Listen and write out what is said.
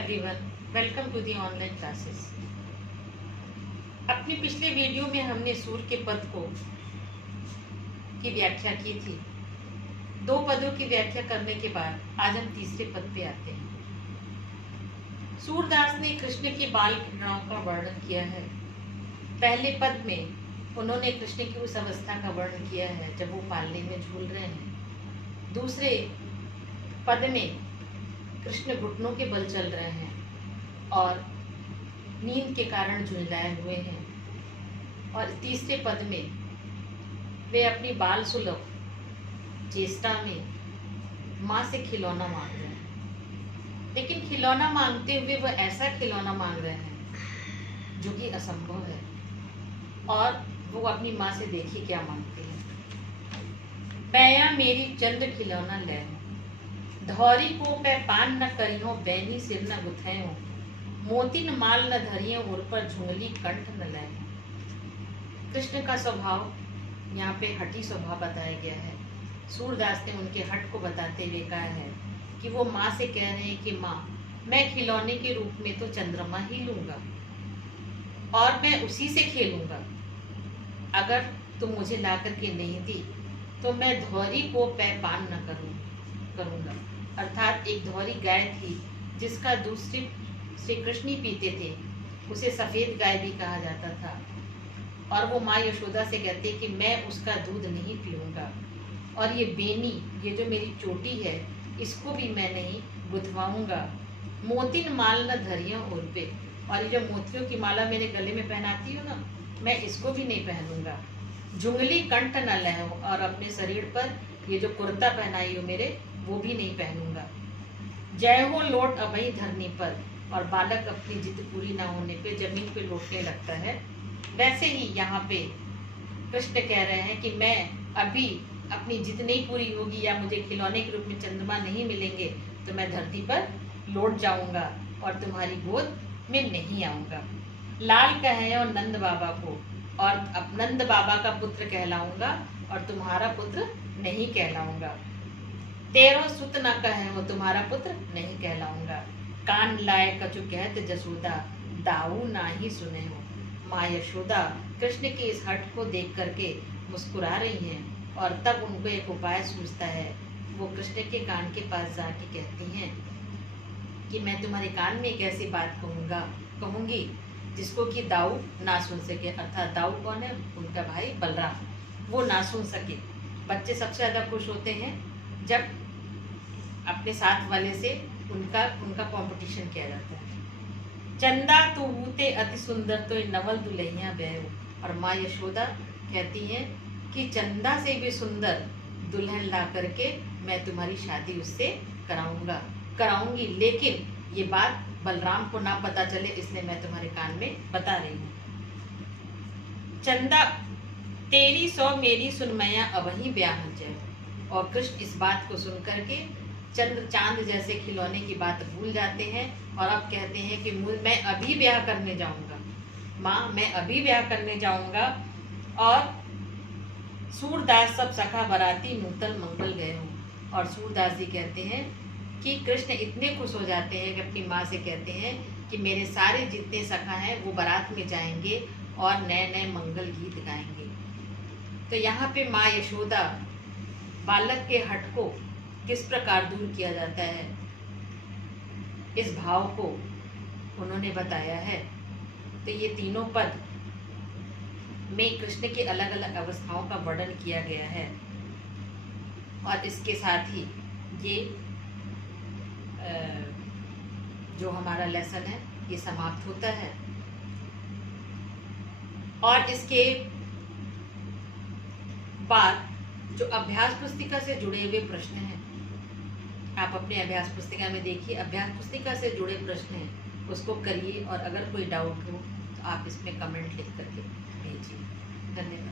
Everyone, welcome to the online classes. अपनी पिछले video में हमने सूर के पद को की व्याख्या की थी। दो पदों की व्याख्या करने के बाद आज हम तीसरे पद पे आते हैं। सूरदास ने कृष्ण के बाल क्रीड़ाओं का वर्णन किया है। पहले पद में उन्होंने कृष्ण की उस अवस्था का वर्णन किया है जब वो पालने में झूल रहे हैं। दूसरे पद में कृष्ण घुटनों के बल चल रहे हैं और नींद के कारण झुंझलाए हुए हैं। और तीसरे पद में वे अपनी बाल सुलभ चेष्टा में माँ से खिलौना मांग रहे हैं, लेकिन खिलौना मांगते हुए वह ऐसा खिलौना मांग रहे हैं जो कि असंभव है। और वो अपनी माँ से देखिए क्या मांगते हैं। पैया मेरी चंद्र खिलौना ले धौरी को पै पान न करियो, बैनी सिर न गुथेयो, मोतिन माल न धरियो, उर पर झुंगली कंठ न लाए। कृष्ण का स्वभाव यहाँ पे हठी स्वभाव बताया गया है। सूरदास ने उनके हट को बताते हुए कहा है कि वो माँ से कह रहे हैं कि माँ, मैं खिलौने के रूप में तो चंद्रमा ही लूंगा और मैं उसी से खेलूंगा। अगर तुम मुझे ला करके नहीं दी तो मैं धौरी को पै पान न करूंगा। अर्थात एक धौरी गाय थी जिसका दूध श्री कृष्ण ही पीते थे, उसे सफेद गाय भी कहा जाता था। और वो माँ यशोदा से कहते कि मैं उसका दूध नहीं पीऊंगा और ये बेनी, ये जो मेरी चोटी है, इसको भी मैं नहीं गुथवाऊंगा। मोतिन माल न धरियों उर पे, और ये जो मोतियों की माला मेरे गले में पहनाती हूँ ना, मैं इसको भी नहीं पहनूंगा। झुंगली कंठ न लहो, और अपने शरीर पर ये जो कुर्ता पहनाई हो मेरे, वो भी नहीं पहनूंगा। जय हो लौट अभई धरनी पर, और बालक अपनी जिद पूरी ना होने पे जमीन पे लौटने लगता है। वैसे ही यहाँ पे कृष्ण कह रहे हैं कि मैं अभी अपनी जिद नहीं पूरी होगी या मुझे खिलौने के रूप में चंद्रमा नहीं मिलेंगे तो मैं धरती पर लौट जाऊंगा और तुम्हारी गोद में नहीं आऊंगा। लाल कहे और नंद बाबा को, और अब नंद बाबा का पुत्र कहलाऊंगा और तुम्हारा पुत्र नहीं कहलाऊंगा। तेरो सुत न कहे हो, तुम्हारा पुत्र नहीं कहलाऊंगा। कान लाए कछु कहत जसोदा, दाऊ ना ही सुने हो। माँ यशोदा कृष्ण के इस हट को देख करके मुस्कुरा रही हैं और तब उनको एक उपाय सूझता है। वो कृष्ण के कान के पास जाके कहती हैं कि मैं तुम्हारे कान में एक ऐसी बात कहूँगी जिसको कि दाऊ ना सुन सके। अर्थात दाऊ कौन है? उनका भाई बलराम, वो ना सुन सके। बच्चे सबसे ज़्यादा खुश होते हैं जब अपने साथ वाले से उनका कंपटीशन किया जाता है। चंदा तू हूते अति सुंदर तो नवल दुल्हनिया बेहो, और माँ यशोदा कहती हैं कि चंदा से भी सुंदर दुल्हन ला करके मैं तुम्हारी शादी उससे कराऊंगी, लेकिन ये बात बलराम को ना पता चले, इसलिए मैं तुम्हारे कान में बता रही हूँ। चंदा तेरी सौ मेरी सुनमैया अबही ब्याह जय। और कृष्ण इस बात को सुन करके चंद्र चांद जैसे खिलौने की बात भूल जाते हैं और अब कहते हैं कि मैं अभी ब्याह करने जाऊंगा। माँ, मैं अभी ब्याह करने जाऊंगा। और सूरदास सब सखा बराती नूतन मंगल गए हों। और सूरदास जी कहते हैं कि कृष्ण इतने खुश हो जाते हैं कि अपनी माँ से कहते हैं कि मेरे सारे जितने सखा हैं वो बारात में जाएंगे और नए नए मंगल गीत गाएंगे। तो यहाँ पे माँ यशोदा बालक के हट को किस प्रकार दूर किया जाता है, इस भाव को उन्होंने बताया है। तो ये तीनों पद में कृष्ण के अलग अलग अवस्थाओं का वर्णन किया गया है। और इसके साथ ही ये जो हमारा लेसन है ये समाप्त होता है। और इसके बाद जो अभ्यास पुस्तिका से जुड़े हुए प्रश्न हैं, आप अपने अभ्यास पुस्तिका में देखिए, अभ्यास पुस्तिका से जुड़े प्रश्न हैं, उसको करिए। और अगर कोई डाउट हो तो आप इसमें कमेंट लिख करके भेजिए। धन्यवाद।